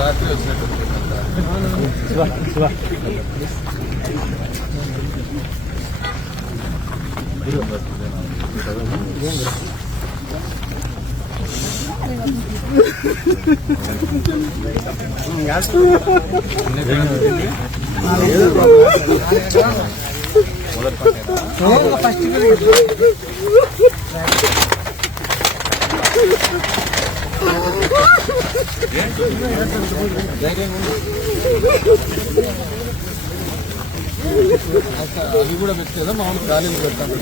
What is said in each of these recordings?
రాత్రి వచ్చినట్టు ఫస్ట్ అది కూడా పెట్టేదా మామూలు ఖాళీలు పెడతాను.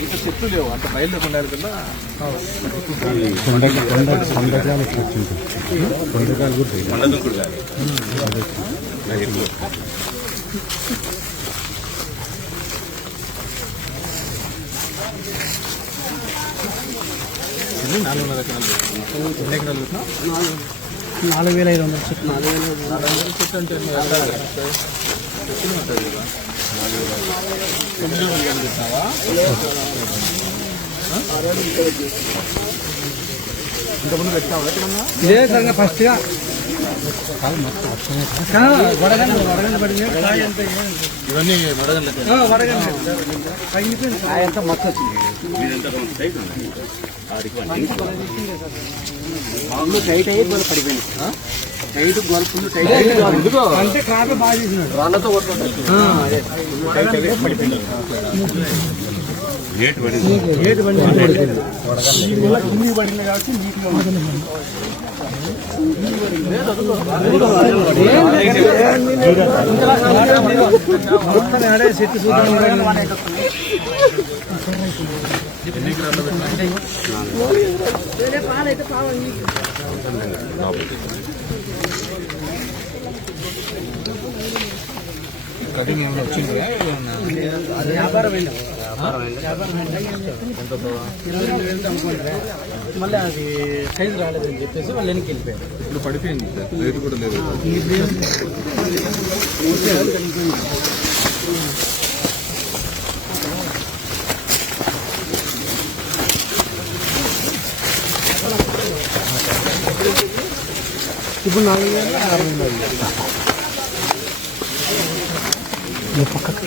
ఇంకా చెట్లు లేవు అంత బయలుదేరుకున్నారు కదా. ఇది 400 ఎకరాలు. ఎన్ని ఎకరాలు పెట్టినా 4500 చెట్లు. 4,500 చెట్లు అంటే చెట్లు ఉంటుంది కదా. 9 పెట్టినావా? ఇంతకుముందు పెట్టావా ఎక్కడన్నా? ఇదే సరిగా ఫస్ట్గా వడగండ్ల పడింది. ఇవన్నీ వడగండ్ల అంతా మొత్తం వచ్చింది. బాగుంది టైట్ అయ్యి పడిపోయింది. టైట్ గొలుపులు టైట్ అంటే క్రాప్ బాగా చేసినాడు. రాళ్ళతో పడిపోయింది. గేట్ పడింది కాబట్టి నీట్గా చెట్టు చూద్దాం. కటింగ్ ఏమైనా వచ్చింది? వ్యాపారం మళ్ళీ అది సైజు రాలేదని చెప్పేసి వాళ్ళు వెనక్కి వెళ్ళిపోయారు. ఇప్పుడు పడిపోయింది, రేటు కూడా లేదు. ఇప్పుడు 4,600 పక్కకు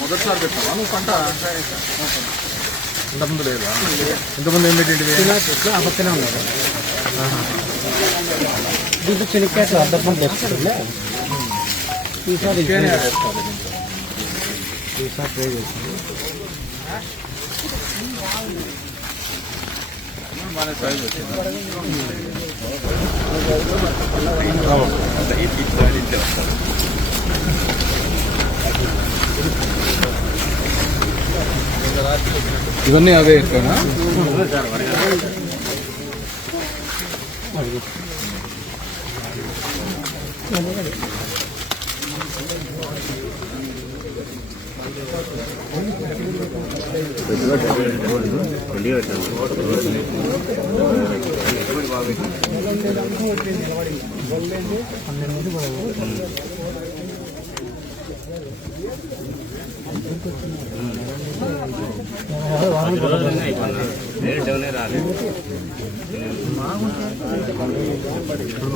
మొదటిసారి పెట్టావా నువ్వు పంట? ఇంతకుముందు లేదా? ఇంతకుముందు ఏం పెట్టింటివి? చెట్లు ఆ పక్కనే ఉన్నారు. దీంట్లో చెనిక్కాయలు అద్దపంట వేస్తుంది. ఈసారి ట్రై చేస్తుంది. బాగానే సైజ్ వచ్చింది. ఇవన్నీ అవే ఎక్కడా?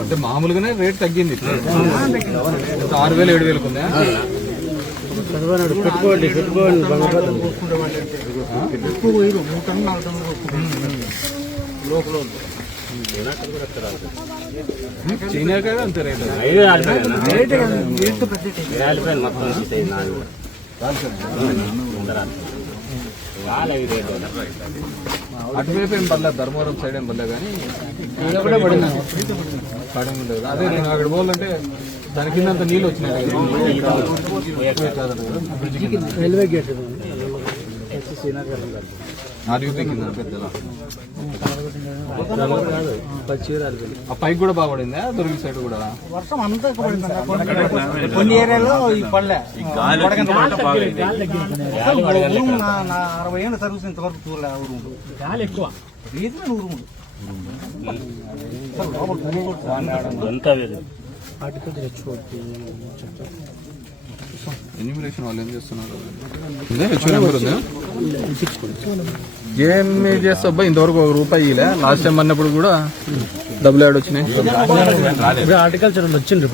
అంటే మామూలుగానే రేట్ తగ్గింది. 6,000 7,000 ఉందా? పెట్టుకోండి చైనా కదా అంతే రేట్. అటువైపు ఏం పర్లేదు, ధర్మవరం సైడ్ ఏం పర్లేదు కానీ పడింది కదా. అదే నేను అక్కడ పోవాలంటే దాని కింద అంత నీళ్ళు వచ్చినాయి రైల్వే గేట్ ఆర్యూపీ కింద పెద్దలా ఆ పైకి కూడా బాగుపడిందా దొరికి సైడ్ కూడా? వర్షం అంతా కొన్ని ఏరియాలో ఈ పడలే 60 ఏళ్ళ సర్వీస్ ఇంతవరకు చూడలే ఊరు గాలి ఎక్కువ రీజన్ ఊరు ఎన్యూమినేషన్ వాళ్ళు ఏం చేస్తున్నారు? హెచ్ఓ నెంబర్ ఉందా? ఏమి చేస్తాబ్బా ఇంతవరకు ₹1 ఇలే. లాస్ట్ టైం అన్నప్పుడు కూడా డబ్బులు యాడ్ వచ్చినాయి. హార్టికల్చర్ వచ్చింది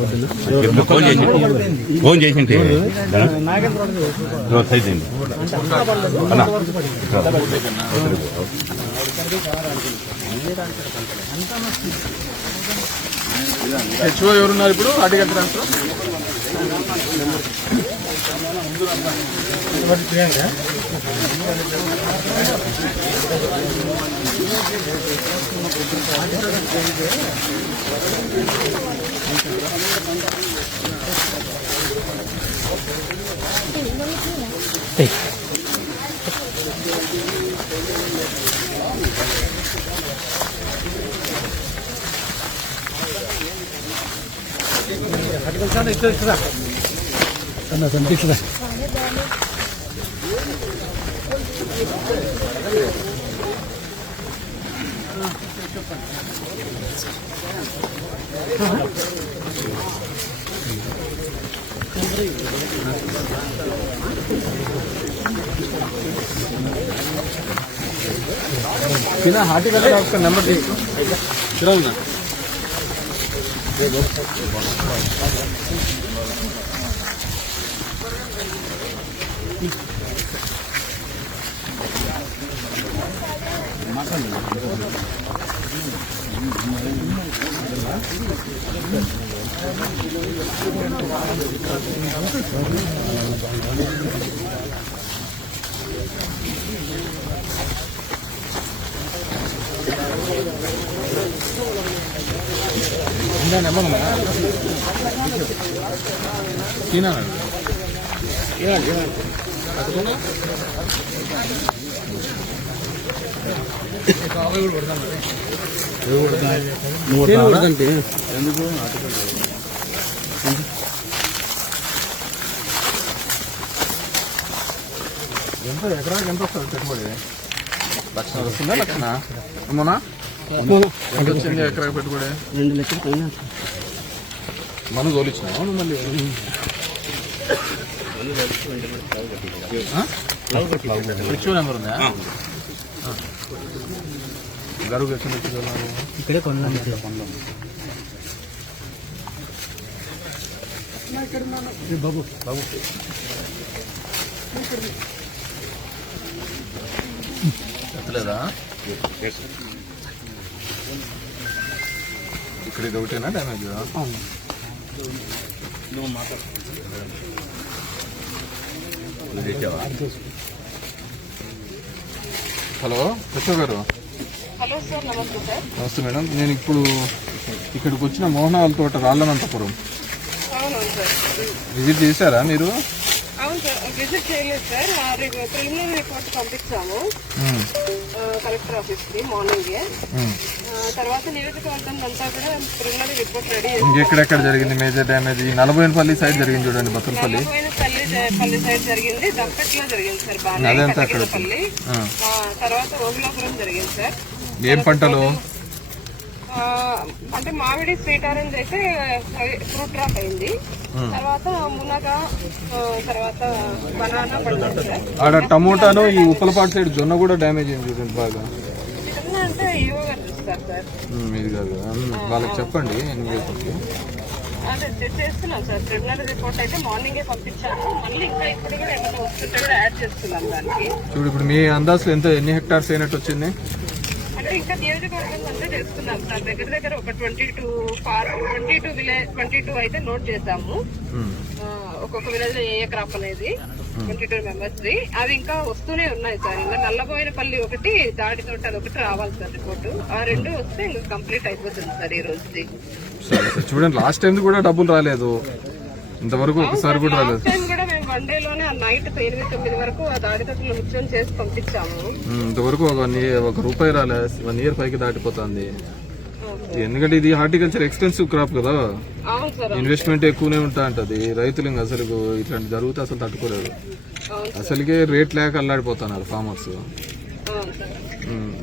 ఫోన్ చేసింటే హెచ్ఓ ఎవరున్నారు ఇప్పుడు హార్టికల్చర్ ట్రాన్స్ఫర్? సంతీక్ష హార్టికల్చర్ డాక్టర్ నెంబర్ తీసుకో. నెంబర్ ఉందా? తినాలి ఎందుకు ఎంత ఎకరానికి ఎంత వస్తుంది పెట్టుబడి? 1,00,000 వస్తుందా? 1,00,000 ఏమోనా? ఎంత వచ్చింది ఎకరాకి పెట్టుబడి? 2 లక్షలు పైన మనం తోలిచ్చినావా నువ్వు మళ్ళీ? హెచ్ఓ నెంబర్ ఉందా? గరువు ఎక్కడ ఇక్కడే కొన్నాం. బాబు బాబు చెప్పలేదా? ఇక్కడ ఇది ఒకటేనా డ్యామేజ్? హలో హెచ్ఓ గారు. హలో సార్, నమస్తే సార్. నమస్తే మేడం. నేను ఇప్పుడు ఇక్కడికి వచ్చిన మోహనాల తోట రాళ్ళనంతపురం అవును సార్. విజిట్ చేశారా మీరు? అవును సార్, విజిట్ చేయలేదు సార్. ప్రిలిమినరీ రిపోర్ట్ పంపించాము కలెక్టర్ ఆఫీస్కి మార్నింగే. తర్వాత నియోజకవర్గం అంతా కూడా ప్రిలిమినరీ రిపోర్ట్ రెడీ చేసి ఇంకెక్కడెక్కడ జరిగింది మేజర్ డ్యామేజ్? నలభైనపల్లి సైడ్ జరిగింది చూడండి, బతులపల్లి పల్లి సైడ్ జరిగింది, దక్కట్లో జరిగింది సార్. అదంతా అక్కడ పల్లి తర్వాత రోగులాపురం జరిగింది సార్. ఏం పంటలు? అంటే మామిడి, స్వీట్ ఆరెంజ్ అయితే ఫ్రూట్ డ్రాప్ అయింది. తర్వాత మునగ, తర్వాత బనానా పండింది సార్. ఆడ టమోటాను ఈ ఉప్పలపాటు సైడ్ జొన్న కూడా డ్యామేజ్ అయింది చూడండి బాగా. జొన్న అంటే ఈవో గారు చూస్తారు సార్. మీది కాదు, వాళ్ళకి చెప్పండి. అదే చేస్తున్నాం సార్. ప్రిలిమినరీ రిపోర్ట్ అయితే మార్నింగే పంపించాము. మళ్ళీ ఇంకా ఇప్పుడు కూడా ఏమైనా వస్తుంటే కూడా యాడ్ చేస్తున్నాం దానికి. చూడు ఇప్పుడు మీ అందాజులో ఎన్ని హెక్టార్స్ అయినట్టు వచ్చింది? అంటే ఇంకా నియోజకవర్గం అంతా చేస్తున్నాం సార్. దగ్గర దగ్గర ఒక 22 అయితే నోట్ చేశాము. ఒక్కొక్క విలేజ్ లో ఏ క్రాప్ అనేది 22 మెంబర్స్ ది. అవి ఇంకా వస్తూనే ఉన్నాయి సార్. ఇంకా నల్లబోయినపల్లి ఒకటి, దాడి తోట అది ఒకటి రావాలి సార్ రిపోర్టు. ఆ 2 వస్తే ఇంకా కంప్లీట్ అయిపోతుంది సార్ ఈ రోజుది. సరే సార్, చూడండి లాస్ట్ టైం కూడా డబ్బులు రాలేదు, ఇంతవరకు ఒకసారి కూడా రాలేదు. లాస్ట్ టైం కూడా మేము 1 డే లోనే నైట్ 8-9 వరకు ఆ దాడి తోటలో ముఖ్యం చేసి పంపించాము. ఇంతవరకు ఒక రూపాయి రాలేదు. 1 ఇయర్ పైకి దాటిపోతుంది. ఎందుకంటే ఇది హార్టికల్చర్ ఎక్స్టెన్సివ్ క్రాప్ కదా, అవును సార్. ఇన్వెస్ట్మెంట్ ఎక్కువనే ఉంటా ఉంటది. రైతులు ఇంకా అసలు ఇట్లాంటి జరిగితే అసలు తట్టుకోలేదు. అసలుకే రేట్ లేక అల్లాడిపోతున్నారు ఫార్మర్స్. అవును సార్.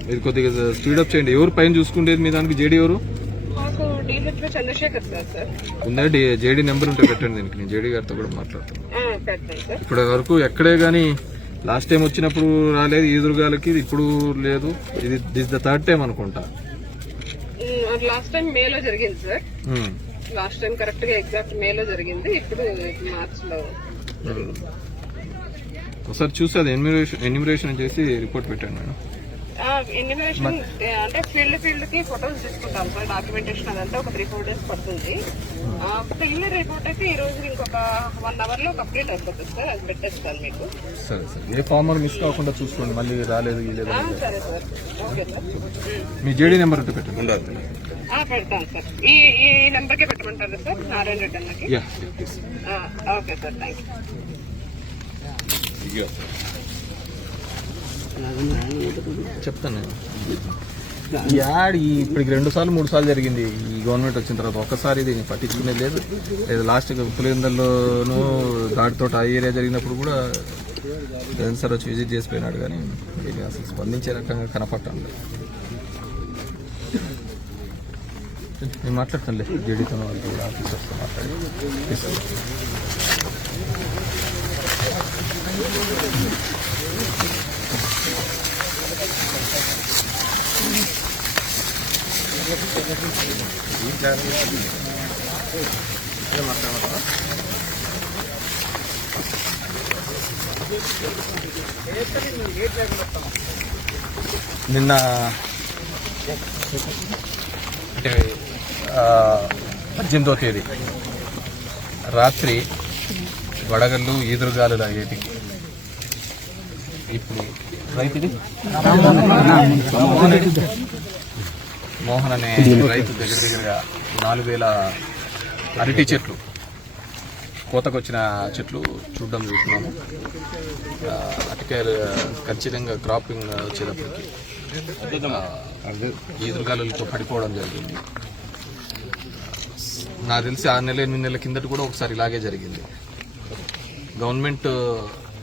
మీరు కొద్దిగా స్పీడప్ చేయండి. ఎవరు పైన చూసుకుంటేది మీ దానికి? జేడీ ఎవరు? మాకు DHO చంద్రశేఖర్ సార్. ఉందా? జేడీ నెంబర్ ఉంటే పెట్టండి దీనికి, నేను జేడీ గారితో కూడా మాట్లాడతాను. పెట్టండి సార్. ఇప్పటి వరకు ఎక్కడే గానీ లాస్ట్ టైం వచ్చినప్పుడు రాలేదు ఈదురుగాలకి, ఇప్పుడు లేదు. ఇది దిస్ ద థర్డ్ టైం అనుకుంటా. లాస్ట్ టైం మేలో జరిగింది సార్. లాస్ట్ టైం కరెక్ట్ గా ఎగ్జాక్ట్ మేలో జరిగింది. ఇప్పుడు మార్చ్ లో ఒకసారి చూసి అది ఎన్యూమరేషన్ చేసి రిపోర్ట్ పెట్టండి మేడం. ఎన్యూమరేషన్ అంటే ఫీల్డ్ కి ఫొటోస్ తీసుకుంటాం సార్. డాక్యుమెంటేషన్ అదంతా ఒక 3-4 డేస్ పడుతుంది. క్లియర్ రిపోర్ట్ అయితే ఈ రోజు ఇంకొక 1 hour లో కంప్లీట్ అయిపోతుంది సార్. అది పెట్టేస్తాను మీకు. సరే సార్, ఏ ఫార్మర్ మిస్ కాకుండా చూసుకోండి, మళ్ళీ రాలేదు సరే సార్. Okay sir. మీ జేడీ నెంబర్ ఉంటే పెట్టండి. పెడతాను సార్. ఈ నెంబర్ కి పెట్టమంటారు సార్, నారాయణ రెడ్డి అన్నకి. Okay sir, thank you. చెప్తాను నేను. ఈ యాడ్ ఇప్పటికి 2 సార్లు 3 సార్లు జరిగింది ఈ గవర్నమెంట్ వచ్చిన తర్వాత. ఒక్కసారి దీన్ని పట్టించుకునేది లేదు. లాస్ట్ పులివెందల్లోనూ దాటితో ఆ ఏరియా జరిగినప్పుడు కూడా జగన్ సార్ వచ్చి విజిట్ చేసిపోయినాడు, కానీ దీన్ని అసలు స్పందించే రకంగా కనపడటం లేదు. నేను మాట్లాడతానులే జేడీతో, వాళ్ళతో కూడా ఆఫీసర్స్తో మాట్లాడి. నిన్న అంటే 18వ తేదీ రాత్రి వడగళ్ళు ఈదురుగాలులు అయ్యేటికి ఇప్పుడు రైతుది మోహన్ అనే రైతు దగ్గరగా 4000 అరటి చెట్లు, కోతకొచ్చిన చెట్లు చూడడం చూస్తున్నాము. అరటికాయలు ఖచ్చితంగా క్రాపింగ్ వచ్చేటప్పటికి ఈదురుగాలులతో పడిపోవడం జరిగింది. నాకు తెలిసి 6 నెలల 8 నెలల కిందట కూడా ఒకసారి ఇలాగే జరిగింది. గవర్నమెంట్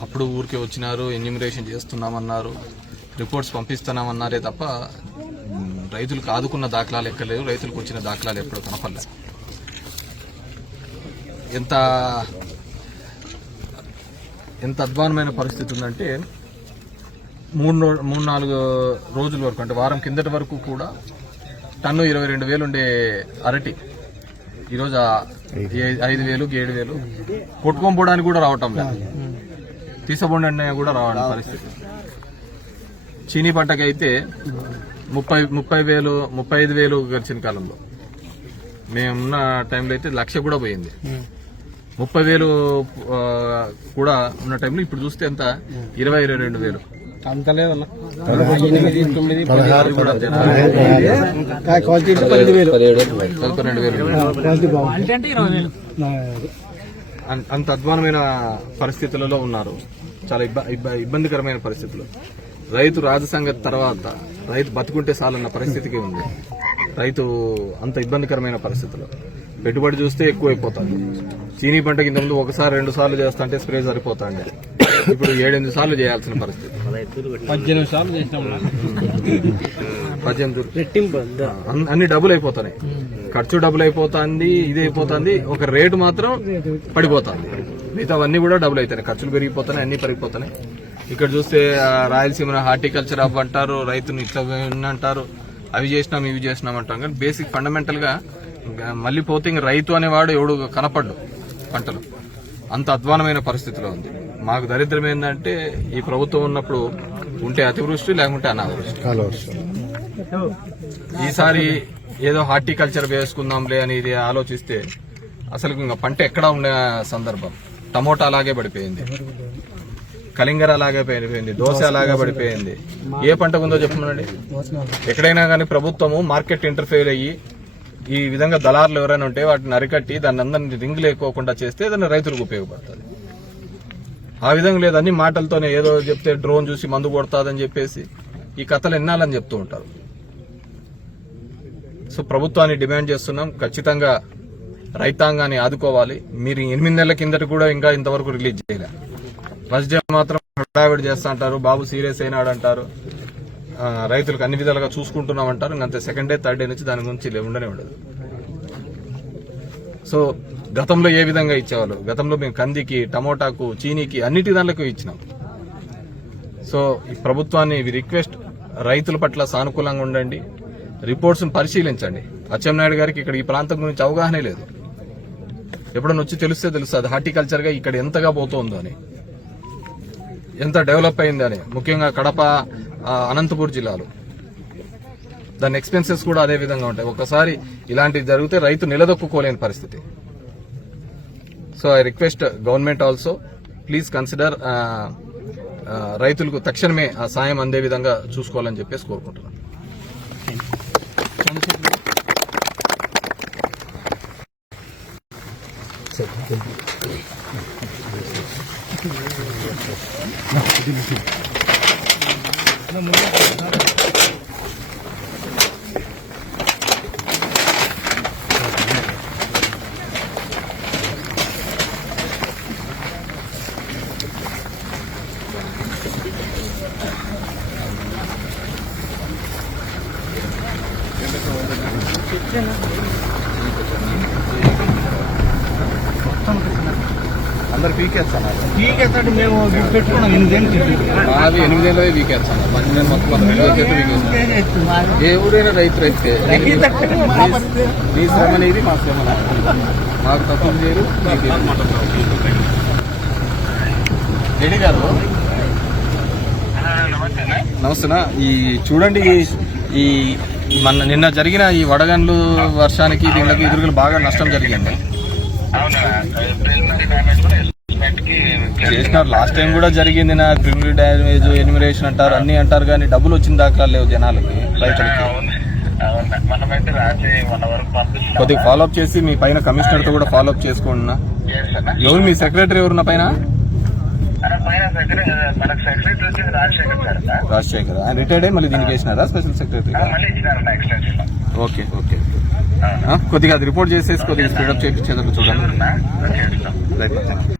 అప్పుడు ఊరికే వచ్చినారు, ఎన్యూమరేషన్ చేస్తున్నామన్నారు, రిపోర్ట్స్ పంపిస్తున్నామన్నారే తప్ప రైతులకు ఆదుకున్న దాఖలాలు ఎక్కలేవు. రైతులకు వచ్చిన దాఖలాలు ఎప్పుడూ కనపడలేదు. ఎంత అధ్వానమైన పరిస్థితి ఉందంటే 3-4 రోజుల వరకు, అంటే వారం కిందటి వరకు కూడా టన్ను 22,000 ఉండే అరటి ఈరోజు 5,000, 7,000 కొట్టుకోపోవడానికి కూడా రావటం లేదు. తీసబోండి కూడా రావడం పరిస్థితి. చీనీ పంటకి అయితే 30,000, 35,000 గడిచిన కాలంలో, మేమున్న టైంలో అయితే 1,00,000 కూడా పోయింది. 30,000 కూడా ఉన్న టైంలో ఇప్పుడు చూస్తే ఎంత 22,000 అంత లేదన్న. 12,000 అంత అధ్వానమైన పరిస్థితులలో ఉన్నారు. చాలా ఇబ్బందికరమైన పరిస్థితులు. రైతు రాజసంగతి తర్వాత రైతు బతుకుంటే చాలన్న పరిస్థితికి ఉంది. రైతు అంత ఇబ్బందికరమైన పరిస్థితులు. పెట్టుబడి చూస్తే ఎక్కువైపోతుంది. చీనీ పంట కింద ముందు 1-2 సార్లు చేస్తా అంటే స్ప్రే సరిపోతాండి. ఇప్పుడు 7-8 సార్లు చేయాల్సిన పరిస్థితి. 18 సార్లు చేసినాం. 18 అన్ని డబుల్ అయిపోతున్నాయి. ఖర్చు డబుల్ అయిపోతుంది, ఇది అయిపోతుంది. ఒక రేటు మాత్రం పడిపోతుంది. మిగతా అవన్నీ కూడా డబుల్ అవుతాయి. ఖర్చులు పెరిగిపోతున్నాయి, అన్ని పెరిగిపోతున్నాయి. ఇక్కడ చూస్తే రాయలసీమ హార్టికల్చర్ హబ్ అంటారు, రైతును ఇట్లా అంటారు, అవి చేసినాం ఇవి చేసినాం అంటాం. కానీ బేసిక్ ఫండమెంటల్ గా మళ్ళీ పోతే ఇంక రైతు అనేవాడు ఎవడు కనపడ్డు. పంటలు అంత అధ్వానమైన పరిస్థితిలో ఉంది. మాకు దరిద్రం ఏంటంటే ఈ ప్రభుత్వం ఉన్నప్పుడు ఉంటే అతివృష్టి, లేకుంటే అనావృష్టి. ఈసారి ఏదో హార్టికల్చర్ వేసుకుందాంలే అని ఇది ఆలోచిస్తే అసలు ఇంకా పంట ఎక్కడా ఉండే సందర్భం. టమోటా అలాగే పడిపోయింది, కలింగర అలాగే పడిపోయింది, దోశ అలాగే పడిపోయింది. ఏ పంటకు ఉందో చెప్పమనండి. ఎక్కడైనా కానీ ప్రభుత్వము మార్కెట్ ఇంటర్ఫేర్ అయ్యి ఈ విధంగా దళారులు ఎవరైనా ఉంటే వాటిని అరికట్టి దాన్ని అందరినీ రింగ్ లేకోకుండా చేస్తే దాన్ని రైతులకు ఉపయోగపడుతుంది. ఆ విధంగా లేదు, అన్ని మాటలతోనే ఏదో చెప్తే డ్రోన్ చూసి మందు కొడతాదని చెప్పేసి ఈ కథలు ఎన్నాలని చెప్తూ ఉంటారు. సో ప్రభుత్వాన్ని డిమాండ్ చేస్తున్నాం, ఖచ్చితంగా రైతాంగాన్ని ఆదుకోవాలి. మీరు 8 నెలల కిందట కూడా ఇంకా ఇంతవరకు రిలీజ్ చేయలే. ఫస్ట్ డే మాత్రం హడావిడి చేస్తా అంటారు, బాబు సీరియస్ అయినాడంటారు, రైతులకు అన్ని విధాలుగా చూసుకుంటున్నామంటారు. ఇంకంతే సెకండ్ డే థర్డ్ డే నుంచి దాని గురించి ఉండనే ఉండదు. సో గతంలో ఏ విధంగా ఇచ్చేవాళ్ళు, గతంలో మేము కందికి, టమోటాకు, చీనీకి అన్నిటి దానిలకు ఇచ్చినాం. సో ఈ ప్రభుత్వాన్ని రిక్వెస్ట్, రైతుల పట్ల సానుకూలంగా ఉండండి, రిపోర్ట్స్ పరిశీలించండి. అచ్చెన్నాయుడు గారికి ఇక్కడ ఈ ప్రాంతం గురించి అవగాహనే లేదు. ఎప్పుడన్నా వచ్చి తెలిస్తే తెలుస్తుంది హార్టికల్చర్ గా ఇక్కడ ఎంతగా పోతుందో అని, ఎంత డెవలప్ అయిందని. ముఖ్యంగా కడప, అనంతపూర్ జిల్లాలో దాని ఎక్స్పెన్సెస్ కూడా అదే విధంగా ఉంటాయి. ఒకసారి ఇలాంటివి జరిగితే రైతు నిలదొక్కుకోలేని పరిస్థితి. So I request government also please consider రైతులకు తక్షణమే ఆ సాయం అందే విధంగా చూసుకోవాలని చెప్పేసి కోరుకుంటున్నాను. అందరు పీకేస్తాడు. మేము పెట్టుకున్నాం 8 ఏళ్ళు చెట్టు. మాది 8 ఏళ్ళే వీకేస్తాను. నేను మొత్తం ఏ ఊరైనా రైతు రైతే మీ శ్రమ అనేది మా శ్రమ, మాకు తక్కువ చేయరు. రెడ్డి గారు నమస్తేనా. ఈ చూడండి, ఈ నిన్న జరిగిన ఈ వడగండ్లు వర్షానికి దీనికి ఎదురుగా బాగా నష్టం జరిగింది. చేసినారు, లాస్ట్ టైం కూడా జరిగింది. నా ప్రిమినరీ డ్యామేజ్, ఎన్యూమరేషన్ అంటారు, అన్ని అంటారు, కానీ డబ్బులు వచ్చిన దాకా లేవు జనాలకి, రైతులకి. కొద్దిగా ఫాలోఅప్ చేసి మీ పైన కమిషనర్ తో కూడా ఫాలోఅప్ చేసుకోండి. ఎవరు మీ సెక్రటరీ ఎవరున్న పైన? రాజశేఖర్. ఆయన రిటైర్డ్ అయ్యి మళ్ళీ దీనికి వేసినారా స్పెషల్ సెక్రటరీ? Okay okay. కొద్దిగా అది రిపోర్ట్ చేసేసి కొద్దిగా స్పీడప్ చేయించేందుకు చూడండి. రైట్.